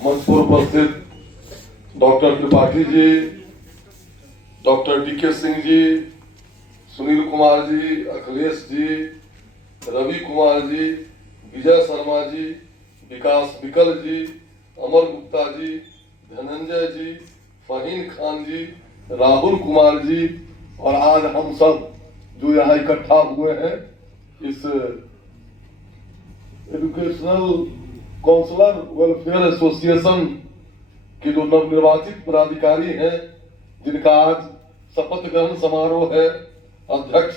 मंच पर उपस्थित doctor Tripathi ji, doctor DK Singh ji, Sunil Kumar ji, Akhilesh ji, Ravi Kumar ji, Vijay Sharma ji, विकास विकल जी, अमर गुप्ता जी, धनंजय जी, फहीम खान जी, राहुल कुमार जी और आज हम सब जो यहाँ इकट्ठा हुए हैं इस एजुकेशनल काउंसलर वेलफेयर एसोसिएशन के जो नवनिर्वाचित पदाधिकारी हैं, जिनका आज शपथ ग्रहण समारोह है। अध्यक्ष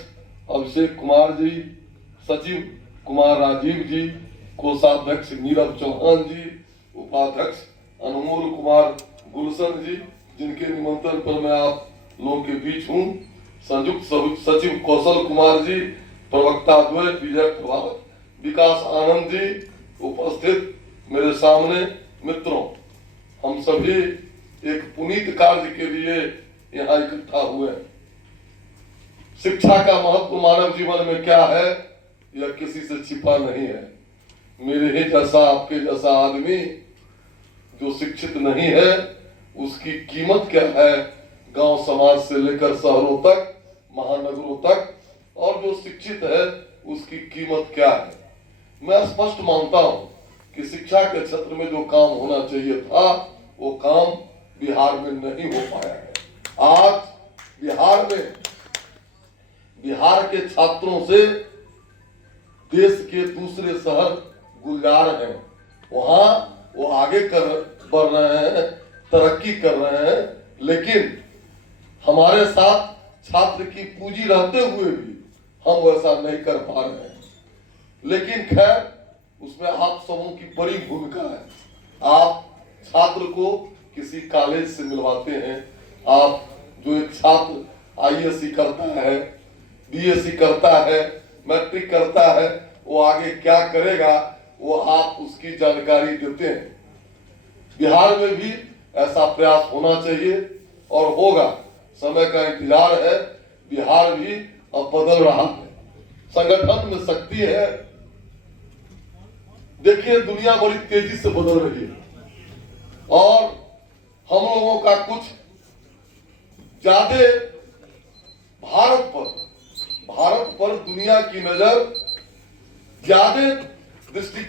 अभिषेक कुमार जी, सचिव कुमार राजीव जी, कोषाध्यक्ष नीरव चौहान जी, उपाध्यक्ष अनमोल कुमार गुलशन जी, जिनके निमंत्रण पर मैं आप लोगों के बीच हूँ, संयुक्त सचिव कौशल कुमार जी, प्रवक्ता द्वय विजय प्रभात, विकास आनंद जी, उपस्थित मेरे सामने मित्रों, हम सभी एक पुनीत कार्य के लिए यहाँ इकट्ठा हुए हैं। शिक्षा का महत्व मानव जीवन में क्या है, यह किसी से छिपा नहीं है। मेरे ही जैसा, आपके जैसा आदमी जो शिक्षित नहीं है, उसकी कीमत क्या है गांव समाज से लेकर शहरों तक, महानगरों तक, और जो शिक्षित है उसकी कीमत क्या है। मैं स्पष्ट मानता हूं कि शिक्षा के क्षेत्र में जो काम होना चाहिए था वो काम बिहार में नहीं हो पाया है। आज बिहार के छात्रों से देश के दूसरे शहर गुलजार हैं, वहां वो आगे बढ़ रहे हैं, तरक्की कर रहे हैं, लेकिन हमारे साथ छात्र की पूंजी रहते हुए भी हम वैसा नहीं कर पा रहे हैं। लेकिन खैर, उसमें आप सबों की बड़ी भूमिका है। आप छात्र को किसी कॉलेज से मिलवाते हैं। आप जो एक छात्र ISC करता है, BSc करता है, मैट्रिक करता है, वो आगे क्या करेगा वो आप उसकी जानकारी देते हैं। बिहार में भी ऐसा प्रयास होना चाहिए और होगा। समय का इंतजार है। बिहार भी अब बदल रहा है, संगठन में शक्ति है। देखिए, दुनिया बड़ी तेजी से बदल रही है और हम लोगों का कुछ ज्यादा भारत पर दुनिया की नजर ज्यादा दृष्टि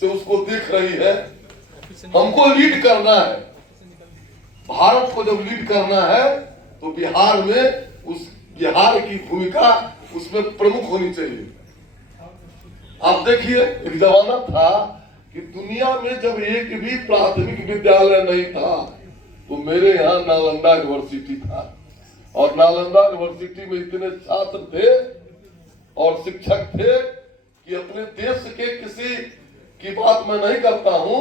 से उसको देख रही है। हमको लीड करना है। भारत को जब लीड करना है तो बिहार की भूमिका उसमें प्रमुख होनी चाहिए। आप देखिए, एक जमाना था कि दुनिया में जब एक भी प्राथमिक विद्यालय नहीं था तो मेरे यहाँ नालंदा यूनिवर्सिटी था, और नालंदा यूनिवर्सिटी में इतने छात्र थे और शिक्षक थे कि अपने देश के किसी की बात मैं नहीं करता हूँ,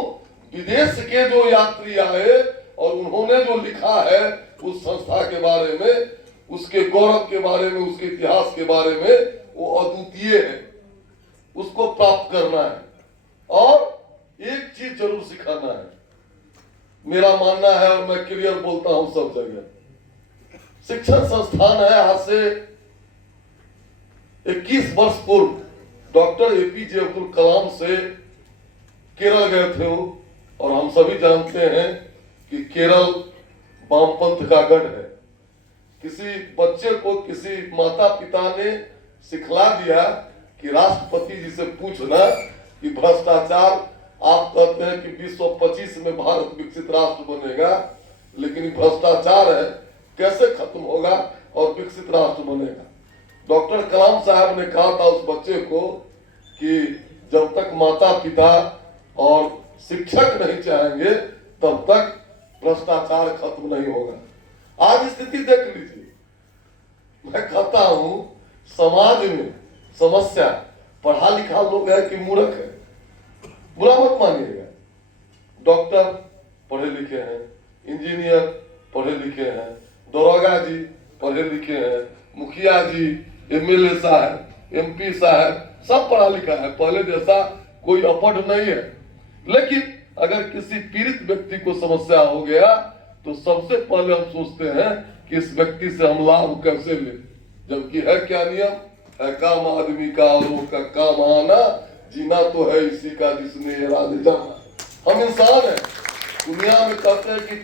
विदेश के जो यात्री आए और उन्होंने जो लिखा है उस संस्था के बारे में, उसके गौरव के बारे में, उसके इतिहास के बारे में, वो अद्वितीय है। उसको प्राप्त करना है और एक चीज जरूर सिखाना है। मेरा मानना है और मैं क्लियर बोलता हूं सब जगह, शिक्षण संस्थान है। आज से 21 वर्ष पूर्व डॉक्टर APJ अब्दुल कलाम से केरल गए थे वो, और हम सभी जानते हैं कि केरल वामपंथ का गढ़ है। किसी बच्चे को किसी माता पिता ने सिखला दिया कि राष्ट्रपति जी से पूछना कि भ्रष्टाचार, आप कहते हैं कि 2025 में भारत विकसित राष्ट्र बनेगा, लेकिन भ्रष्टाचार है, कैसे खत्म होगा और विकसित राष्ट्र बनेगा। डॉक्टर कलाम साहब ने कहा था उस बच्चे को कि जब तक माता पिता और शिक्षक नहीं चाहेंगे तब तक भ्रष्टाचार खत्म नहीं होगा। आज स्थिति देख लीजिए। मैं कहता हूं, समाज में समस्या पढ़ा लिखा लोग है कि मूर्ख है, बुरा मत मानिएगा। डॉक्टर पढ़े लिखे हैं, इंजीनियर पढ़े लिखे हैं, दरोगा जी पढ़े लिखे हैं, मुखिया जी, MLA साहब, MP साहब, सब पढ़ा लिखा है। पहले जैसा कोई अपढ़ नहीं है। लेकिन अगर किसी पीड़ित व्यक्ति को समस्या हो गया तो सबसे पहले हम सोचते हैं कि इस व्यक्ति से हम लाभ कैसे लें, जबकि है क्या नियम है, काम आदमी का और उसका काम आना, जीना तो है इसी का जिसने इरादे जाना। हम इंसान हैं, दुनिया में कहते हैं कि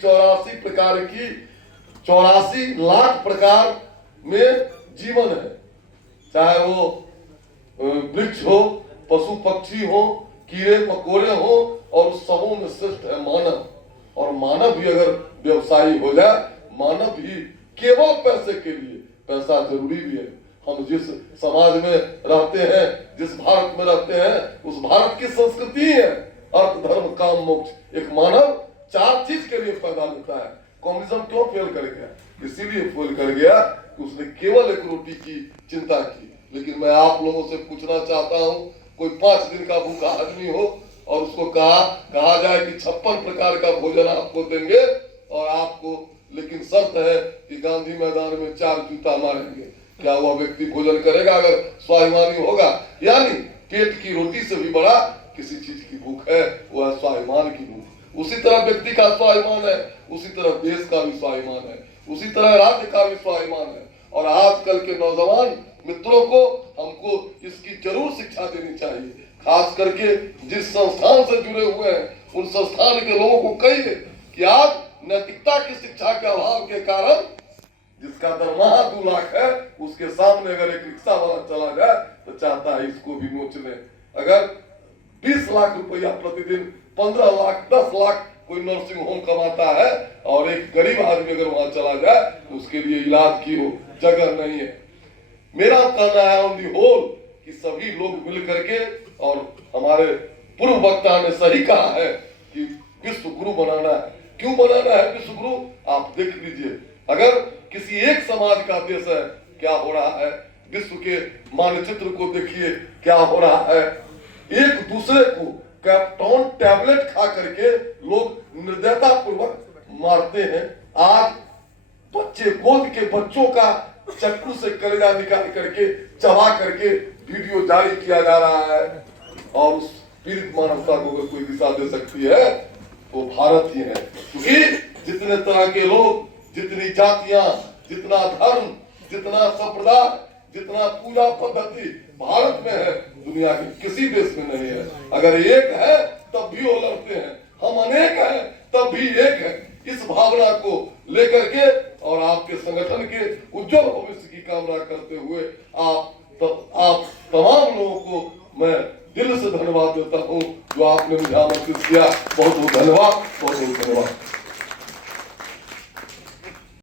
84 लाख प्रकार में जीवन है, चाहे वो वृक्ष हो, पशु पक्षी हो, कीड़े मकोड़े हो, और उस समूह में श्रेष्ठ है मानव। और मानव भी अगर व्यवसायी हो जाए, मानव भी केवल पैसे के लिए, पैसा जरूरी भी है। हम जिस समाज में रहते हैं, जिस भारत में रहते हैं, उस भारत की संस्कृति है अर्थ धर्म काम मोक्ष। एक मानव 4 चीज के लिए पैदा लेता है। कम्युनिज्म क्यों फेल कर गया? इसीलिए फेल कर गया कि उसने केवल एक रोटी की चिंता की। लेकिन मैं आप लोगों से पूछना चाहता हूं, कोई 5 दिन का भूखा आदमी हो और उसको कहा जाए कि 56 प्रकार का भोजन आपको देंगे और आपको, लेकिन शर्त है कि गांधी मैदान में 4 जूता मारेंगे, क्या वह व्यक्ति भोजन करेगा अगर स्वाभिमानी होगा? यानी पेट की रोटी से भी बड़ा किसी चीज की भूख है, वह है स्वाभिमान की भूख। उसी तरह व्यक्ति का स्वाभिमान है, उसी तरह देश का भी स्वाभिमान है, उसी तरह राज्य का भी स्वाभिमान है। और आजकल के नौजवान मित्रों को हमको इसकी जरूर शिक्षा देनी चाहिए। खास करके जिस संस्थान से जुड़े हुए हैं, उन संस्थान के लोगों को कहिए कि आज नैतिकता की शिक्षा के अभाव के कारण जिसका दरमाहा 2 लाख है, उसके सामने अगर एक रिक्शा वाला चला जाए तो चाहता है इसको भी नोच ले। अगर 20 लाख रुपया प्रतिदिन, 15 लाख, 10 लाख कोई नर्सिंग होम कमाता है और एक गरीब आदमी अगर वहां चला जाए तो उसके लिए इलाज की हो जगह नहीं है। मेरा कहना है ऑन दी होल कि सभी लोग मिल करके, और हमारे पूर्व वक्ता ने सही कहा है कि विश्व गुरु बनाना है। क्यों बनाना है विश्व गुरु? आप देख लीजिए, अगर किसी एक समाज का देश है, क्या हो रहा है? विश्व के मानचित्र को देखिए, क्या हो रहा है? एक दूसरे को कैप्टॉन टैबलेट खा करके लोग निर्दयता पूर्वक मारते हैं। आज बच्चे, गोद के बच्चों का चक्कू से कलेजा निकाल करके, चबा करके वीडियो जारी किया जा रहा है। और उस पीड़ित मानवता को अगर कोई दिशा दे सकती है तो भारत ही है। क्योंकि जितने तरह के लोग, जितनी जातियां, जितना धर्म, जितना संप्रदाय, जितना पूजा पद्धति भारत में है, दुनिया के किसी देश में नहीं है। अगर एक है तब भी वो लड़ते हैं, हम अनेक हैं तब भी एक है। इस भावना को लेकर के और आपके संगठन के उज्जवल भविष्य की कामना करते हुए आप तमाम लोगों को मैं दिल से धन्यवाद देता हूं जो आपने मुझे आमंत्रित किया। बहुत बहुत धन्यवाद, बहुत बहुत धन्यवाद।